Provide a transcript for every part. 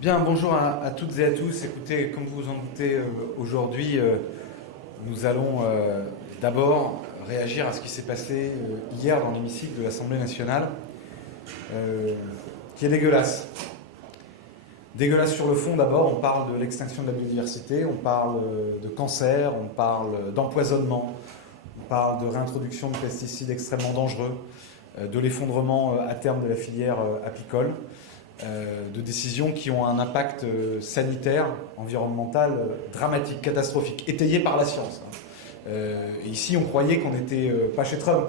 Bien, bonjour à toutes et à tous. Écoutez, comme vous vous en doutez, aujourd'hui, nous allons d'abord réagir à ce qui s'est passé hier dans l'hémicycle de l'Assemblée nationale, qui est dégueulasse. Dégueulasse sur le fond, d'abord, on parle de l'extinction de la biodiversité, on parle de cancer, on parle d'empoisonnement, on parle de réintroduction de pesticides extrêmement dangereux, de l'effondrement à terme de la filière apicole. De décisions qui ont un impact sanitaire, environnemental dramatique, catastrophique, étayé par la science. Et ici, on croyait qu'on n'était pas chez Trump.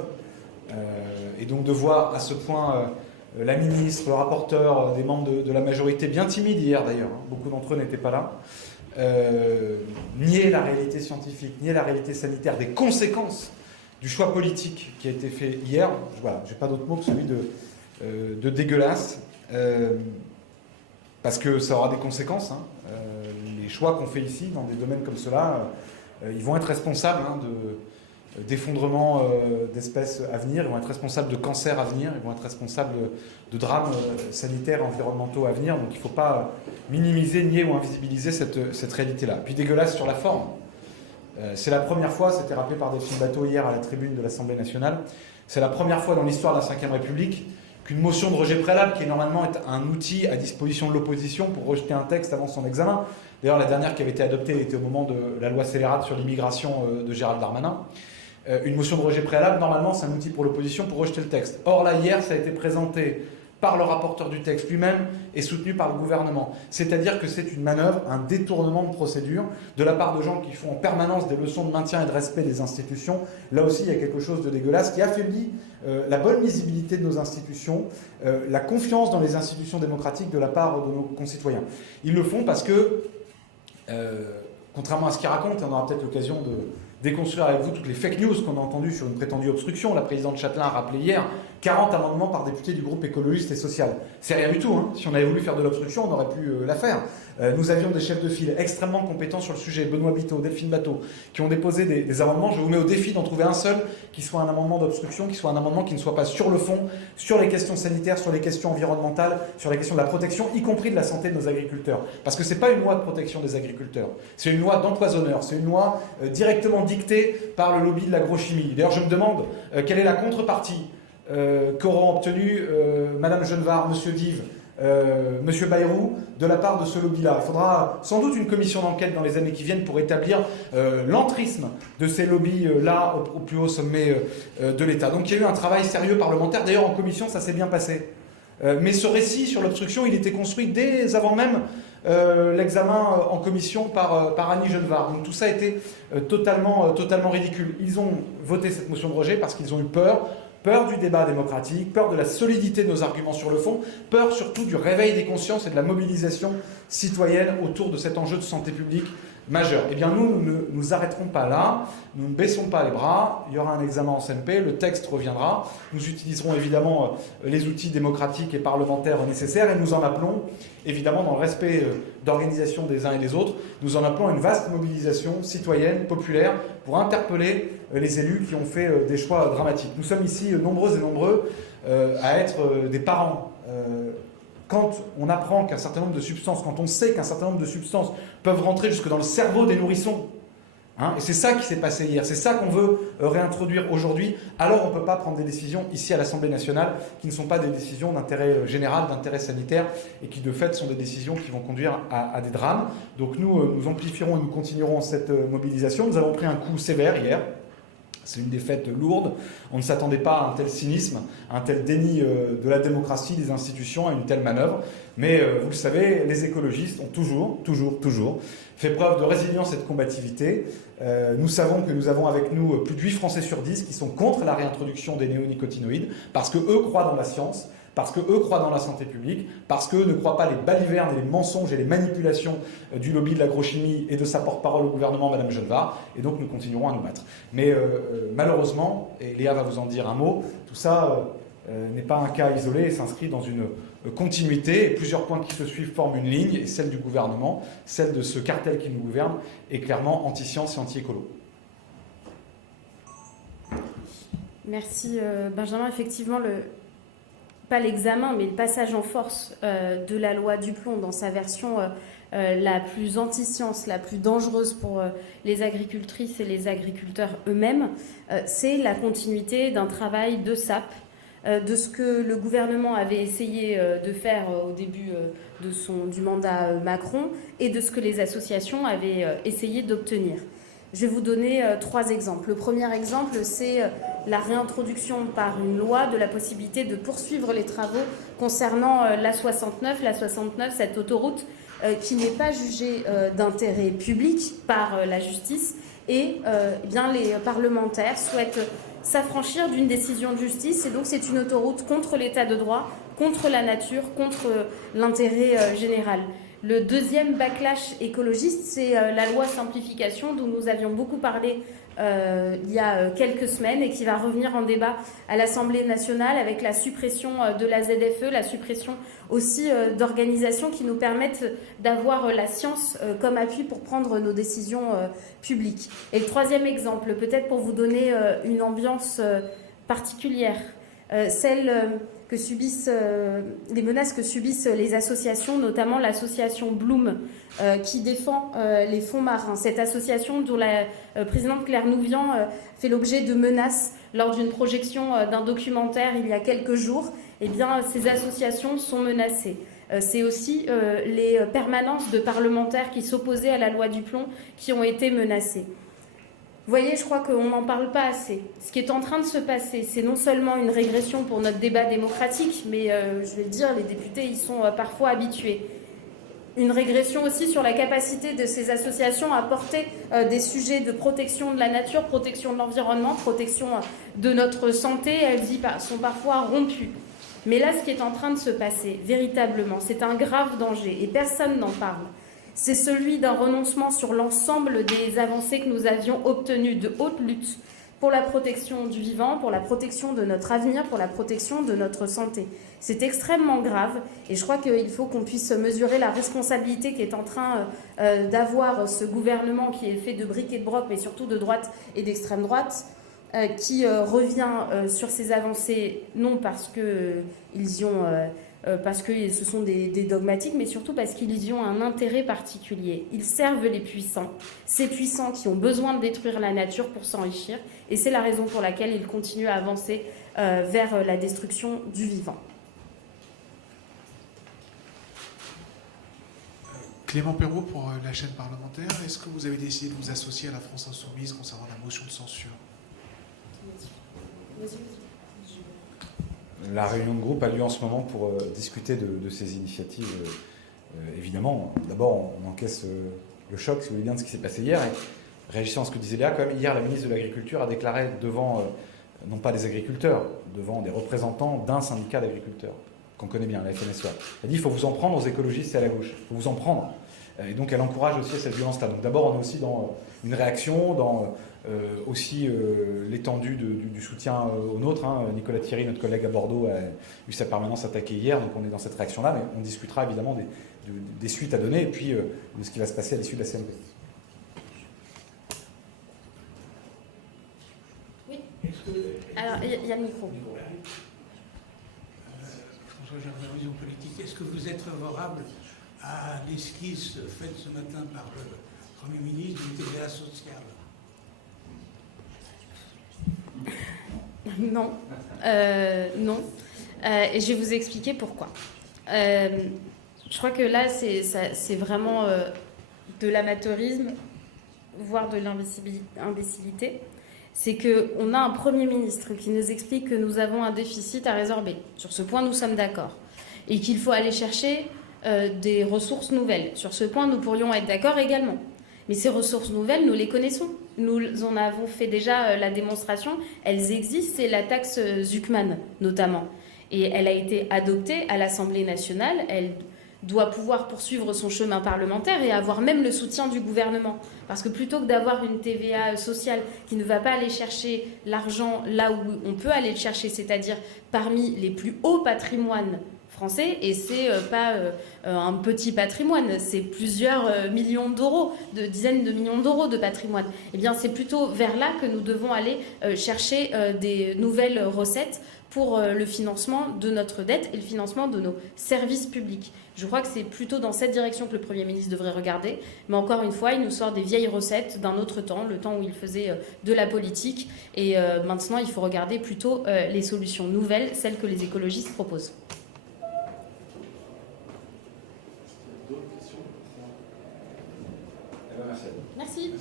Et donc de voir à ce point la ministre, le rapporteur, des membres de la majorité, bien timides hier d'ailleurs, beaucoup d'entre eux n'étaient pas là, nier la réalité scientifique, nier la réalité sanitaire, des conséquences du choix politique qui a été fait hier. Voilà, je n'ai pas d'autre mot que celui de dégueulasse. Parce que ça aura des conséquences. Les choix qu'on fait ici, dans des domaines comme cela, ils vont être responsables d'effondrement d'espèces à venir, ils vont être responsables de cancers à venir, ils vont être responsables de drames sanitaires, environnementaux à venir. Donc il ne faut pas minimiser, nier ou invisibiliser cette réalité-là. Puis dégueulasse sur la forme. C'est la première fois, c'était rappelé par Delphine Batho hier à la tribune de l'Assemblée nationale, c'est la première fois dans l'histoire de la Ve République qu'une motion de rejet préalable, qui est normalement un outil à disposition de l'opposition pour rejeter un texte avant son examen. D'ailleurs, la dernière qui avait été adoptée était au moment de la loi scélérate sur l'immigration de Gérald Darmanin. Une motion de rejet préalable, normalement, c'est un outil pour l'opposition pour rejeter le texte. Or, là, hier, ça a été présenté par le rapporteur du texte lui-même et soutenu par le gouvernement. C'est-à-dire que c'est une manœuvre, un détournement de procédure de la part de gens qui font en permanence des leçons de maintien et de respect des institutions. Là aussi, il y a quelque chose de dégueulasse qui affaiblit la bonne lisibilité de nos institutions, la confiance dans les institutions démocratiques de la part de nos concitoyens. Ils le font parce que, contrairement à ce qu'ils racontent, on aura peut-être l'occasion de déconstruire avec vous toutes les fake news qu'on a entendues sur une prétendue obstruction. La présidente Châtelain a rappelé hier 40 amendements par député du groupe écologiste et social. C'est rien du tout. Si on avait voulu faire de l'obstruction, on aurait pu la faire. Nous avions des chefs de file extrêmement compétents sur le sujet, Benoît Biteau, Delphine Batho, qui ont déposé des amendements. Je vous mets au défi d'en trouver un seul qui soit un amendement d'obstruction, qui soit un amendement qui ne soit pas sur le fond, sur les questions sanitaires, sur les questions environnementales, sur les questions de la protection, y compris de la santé de nos agriculteurs. Parce que ce n'est pas une loi de protection des agriculteurs, c'est une loi d'empoisonneurs, c'est une loi directement dictée par le lobby de l'agrochimie. D'ailleurs, je me demande quelle est la contrepartie qu'auront obtenu Madame Genevard, Monsieur Dive, Monsieur Bayrou, de la part de ce lobby-là. Il faudra sans doute une commission d'enquête dans les années qui viennent pour établir l'entrisme de ces lobbies-là au plus haut sommet de l'État. Donc il y a eu un travail sérieux parlementaire. D'ailleurs, en commission, ça s'est bien passé. Mais ce récit sur l'obstruction, il était construit dès avant même l'examen en commission par Annie Genevard. Donc tout ça a été totalement ridicule. Ils ont voté cette motion de rejet parce qu'ils ont eu peur du débat démocratique, peur de la solidité de nos arguments sur le fond, peur surtout du réveil des consciences et de la mobilisation citoyenne autour de cet enjeu de santé publique majeur. Eh bien nous ne nous arrêterons pas là, nous ne baissons pas les bras, il y aura un examen en CMP, le texte reviendra, nous utiliserons évidemment les outils démocratiques et parlementaires nécessaires et nous en appelons, évidemment dans le respect d'organisation des uns et des autres, nous en appelons à une vaste mobilisation citoyenne, populaire, pour interpeller les élus qui ont fait des choix dramatiques. Nous sommes ici nombreuses et nombreux à être des parents. Quand on apprend qu'un certain nombre de substances, quand on sait qu'un certain nombre de substances peuvent rentrer jusque dans le cerveau des nourrissons, et c'est ça qui s'est passé hier, c'est ça qu'on veut réintroduire aujourd'hui, alors on ne peut pas prendre des décisions ici à l'Assemblée nationale qui ne sont pas des décisions d'intérêt général, d'intérêt sanitaire, et qui de fait sont des décisions qui vont conduire à des drames. Donc nous amplifierons et nous continuerons cette mobilisation. Nous avons pris un coup sévère hier. C'est une défaite lourde. On ne s'attendait pas à un tel cynisme, à un tel déni de la démocratie, des institutions, à une telle manœuvre. Mais vous le savez, les écologistes ont toujours fait preuve de résilience et de combativité. Nous savons que nous avons avec nous plus de 8 Français sur 10 qui sont contre la réintroduction des néonicotinoïdes parce qu'eux croient dans la science, parce qu'eux croient dans la santé publique, parce qu'eux ne croient pas les balivernes et les mensonges et les manipulations du lobby de l'agrochimie et de sa porte-parole au gouvernement, Madame Genevard, et donc nous continuerons à nous battre. Mais malheureusement, et Léa va vous en dire un mot, tout ça n'est pas un cas isolé et s'inscrit dans une continuité, et plusieurs points qui se suivent forment une ligne, et celle du gouvernement, celle de ce cartel qui nous gouverne, est clairement anti-science et anti-écolo. Merci Benjamin. Effectivement, pas l'examen, mais le passage en force de la loi Duplon dans sa version la plus anti-science, la plus dangereuse pour les agricultrices et les agriculteurs eux-mêmes, c'est la continuité d'un travail de sape, de ce que le gouvernement avait essayé de faire au début du mandat Macron et de ce que les associations avaient essayé d'obtenir. Je vais vous donner 3 exemples. Le premier exemple, c'est la réintroduction par une loi de la possibilité de poursuivre les travaux concernant l'A69. L'A69, cette autoroute qui n'est pas jugée d'intérêt public par la justice. Et bien, les parlementaires souhaitent s'affranchir d'une décision de justice. Et donc, c'est une autoroute contre l'état de droit, contre la nature, contre l'intérêt général. Le deuxième backlash écologiste, c'est la loi simplification dont nous avions beaucoup parlé il y a quelques semaines et qui va revenir en débat à l'Assemblée nationale avec la suppression de la ZFE, la suppression aussi d'organisations qui nous permettent d'avoir la science comme appui pour prendre nos décisions publiques. Et le troisième exemple, peut-être pour vous donner une ambiance particulière, celle que subissent les menaces que subissent les associations, notamment l'association Bloom, qui défend les fonds marins. Cette association dont la présidente Claire Nouvian fait l'objet de menaces lors d'une projection d'un documentaire il y a quelques jours, eh bien, ces associations sont menacées. C'est aussi les permanences de parlementaires qui s'opposaient à la loi Duplon qui ont été menacées. Vous voyez, je crois qu'on n'en parle pas assez. Ce qui est en train de se passer, c'est non seulement une régression pour notre débat démocratique, mais je vais le dire, les députés y sont parfois habitués. Une régression aussi sur la capacité de ces associations à porter des sujets de protection de la nature, protection de l'environnement, protection de notre santé. Elles y sont parfois rompues. Mais là, ce qui est en train de se passer, véritablement, c'est un grave danger et personne n'en parle. C'est celui d'un renoncement sur l'ensemble des avancées que nous avions obtenues de haute lutte pour la protection du vivant, pour la protection de notre avenir, pour la protection de notre santé. C'est extrêmement grave et je crois qu'il faut qu'on puisse mesurer la responsabilité qui est en train d'avoir ce gouvernement qui est fait de briques et de broc, mais surtout de droite et d'extrême droite, qui revient sur ces avancées, non parce qu'ils y ont... parce que ce sont des dogmatiques, mais surtout parce qu'ils y ont un intérêt particulier. Ils servent les puissants, ces puissants qui ont besoin de détruire la nature pour s'enrichir, et c'est la raison pour laquelle ils continuent à avancer vers la destruction du vivant. Clément Perrault pour la chaîne parlementaire. Est-ce que vous avez décidé de vous associer à la France Insoumise concernant la motion de censure ? La réunion de groupe a lieu en ce moment pour discuter de ces initiatives. Évidemment, d'abord, on encaisse le choc, si vous voulez bien, de ce qui s'est passé hier. Et réagissant à ce que disait Léa, quand même, hier, la ministre de l'Agriculture a déclaré devant, non pas des agriculteurs, devant des représentants d'un syndicat d'agriculteurs, qu'on connaît bien, la FNSEA. Elle a dit, il faut vous en prendre aux écologistes et à la gauche. Il faut vous en prendre. Et donc, elle encourage aussi cette violence-là. Donc, d'abord, on est aussi dans une réaction, dans... aussi l'étendue du soutien aux nôtres. Nicolas Thierry, notre collègue à Bordeaux, a eu sa permanence attaquée hier, donc on est dans cette réaction-là, mais on discutera évidemment des suites à donner et puis de ce qui va se passer à l'issue de la CMP. Oui. Alors, il y a le micro. François Germain, Vision Politique, est-ce que vous êtes favorable à l'esquisse faite ce matin par le Premier ministre du TVA social ? Non, non. Et je vais vous expliquer pourquoi. Je crois que là, c'est vraiment de l'amateurisme, voire de l'imbécilité. C'est qu'on a un Premier ministre qui nous explique que nous avons un déficit à résorber. Sur ce point, nous sommes d'accord. Et qu'il faut aller chercher des ressources nouvelles. Sur ce point, nous pourrions être d'accord également. Mais ces ressources nouvelles, nous les connaissons. Nous en avons fait déjà la démonstration. Elles existent, c'est la taxe Zuckman, notamment. Et elle a été adoptée à l'Assemblée nationale. Elle doit pouvoir poursuivre son chemin parlementaire et avoir même le soutien du gouvernement. Parce que plutôt que d'avoir une TVA sociale qui ne va pas aller chercher l'argent là où on peut aller le chercher, c'est-à-dire parmi les plus hauts patrimoines français, et c'est pas un petit patrimoine, c'est plusieurs millions d'euros, de dizaines de millions d'euros de patrimoine. Eh bien, c'est plutôt vers là que nous devons aller chercher des nouvelles recettes pour le financement de notre dette et le financement de nos services publics. Je crois que c'est plutôt dans cette direction que le Premier ministre devrait regarder. Mais encore une fois, il nous sort des vieilles recettes d'un autre temps, le temps où il faisait de la politique. Et maintenant, il faut regarder plutôt les solutions nouvelles, celles que les écologistes proposent. D'autres questions ? Merci.